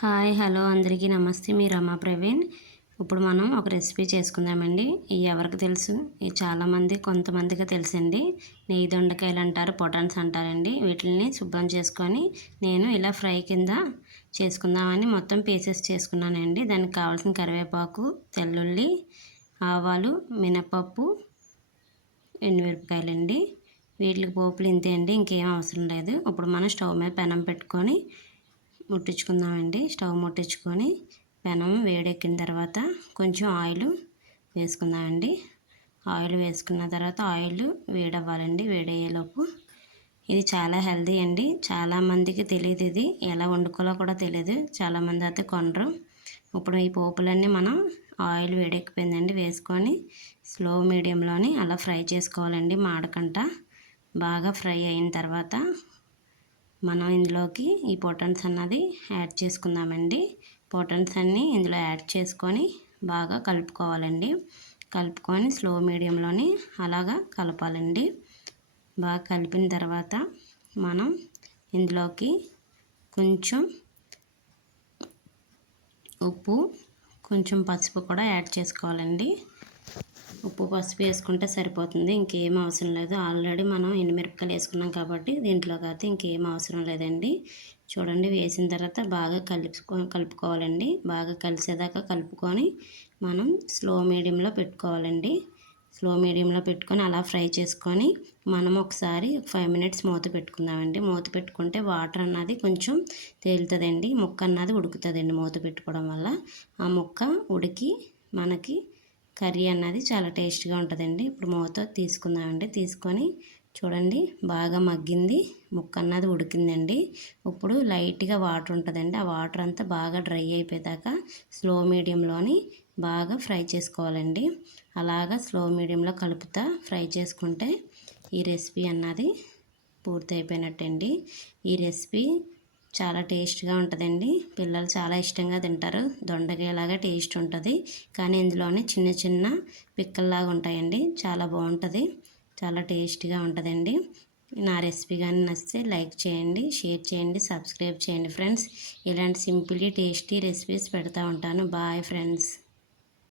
Hi hello అందరికీ నమస్తే. మీ రమా ప్రవీణ్. ఇప్పుడు మనం ఒక రెసిపీ చేసుకుందామండి. ఇది ఎవరికి తెలుసు? ఇది చాలామంది కొంతమందికి తెలుసండి. నెయ్యి దొండకాయలు అంటారు పొటాన్స్ అంటారండి. వీటిని శుభ్రం చేసుకొని నేను ఇలా ఫ్రై కింద చేసుకుందామని మొత్తం పీసెస్ చేసుకున్నానండి. దానికి కావాల్సిన కరివేపాకు తెల్లుల్లి ఆవాలు మినపప్పు ఎండుమిరపకాయలండి. వీటికి పోపులు ఇంతే అండి. ఇంకేం అవసరం లేదు. ఇప్పుడు మనం స్టవ్ మీద పెనం పెట్టుకొని ముట్టించుకుందామండి. స్టవ్ ముట్టించుకొని పెనం వేడెక్కిన తర్వాత కొంచెం ఆయిల్ వేసుకుందామండి. ఆయిల్ వేసుకున్న తర్వాత ఆయిల్ వేడవ్వాలండి వేడయ్యేలోపు. ఇది చాలా హెల్దీ అండి. చాలామందికి తెలియదు ఇది. ఎలా వండుకోవాలో కూడా తెలియదు చాలామంది అయితే కొనరు. ఇప్పుడు ఈ పోపులన్నీ మనం ఆయిల్ వేడెక్కిపోయిందండి. వేసుకొని స్లో మీడియంలోని అలా ఫ్రై చేసుకోవాలండి మాడకంట. బాగా ఫ్రై అయిన తర్వాత మనం ఇందులోకి ఈ పొటన్స్ అన్నది యాడ్ చేసుకుందామండి. పొటన్స్ అన్నీ ఇందులో యాడ్ చేసుకొని బాగా కలుపుకోవాలండి. కలుపుకొని స్లో మీడియంలోని అలాగా కలపాలండి. బాగా కలిపిన తర్వాత మనం ఇందులోకి కొంచెం ఉప్పు కొంచెం పసుపు కూడా యాడ్ చేసుకోవాలండి. ఉప్పు పసుపు వేసుకుంటే సరిపోతుంది. ఇంకేం అవసరం లేదు. ఆల్రెడీ మనం ఎండుమిరపకాయలు వేసుకున్నాం కాబట్టి దీంట్లోకి అయితే ఇంకేం అవసరం లేదండి. చూడండి వేసిన తర్వాత బాగా కలుపుకో కలుపుకోవాలండి. బాగా కలిసేదాకా కలుపుకొని మనం స్లో మీడియంలో పెట్టుకోవాలండి. స్లో మీడియంలో పెట్టుకొని అలా ఫ్రై చేసుకొని మనం ఒకసారి ఫైవ్ మినిట్స్ మూత పెట్టుకుందామండి. మూత పెట్టుకుంటే వాటర్ అన్నది కొంచెం తేలుతుందండి. ముక్క అన్నది ఉడుకుతుందండి మూత పెట్టుకోవడం వల్ల. ఆ ముక్క ఉడికి మనకి కర్రీ అన్నది చాలా టేస్ట్గా ఉంటుందండి. ఇప్పుడు మూత తీసుకుందామండి. తీసుకొని చూడండి బాగా మగ్గింది. ముక్క అన్నది ఉడికిందండి. ఇప్పుడు లైట్గా వాటర్ ఉంటుందండి. ఆ వాటర్ అంతా బాగా డ్రై అయిపోయాక స్లో మీడియంలోని బాగా ఫ్రై చేసుకోవాలండి. అలాగా స్లో మీడియంలో కలుపుతా ఫ్రై చేసుకుంటే ఈ రెసిపీ అన్నది పూర్తి అయిపోయినట్టండి ఈ రెసిపీ చాలా టేస్ట్గా ఉంటుందండి. పిల్లలు చాలా ఇష్టంగా తింటారు. దొండకాయలాగా టేస్ట్ ఉంటుంది. కానీ ఇందులోనే చిన్న చిన్న పిక్కల్లాగా ఉంటాయండి. చాలా బాగుంటుంది. చాలా టేస్ట్గా ఉంటుందండి. నా రెసిపీ కానీ నచ్చితే లైక్ చేయండి షేర్ చేయండి సబ్స్క్రైబ్ చేయండి ఫ్రెండ్స్. ఇలాంటి సింపుల్లీ టేస్టీ రెసిపీస్ పెడతా ఉంటాను. Bye friends.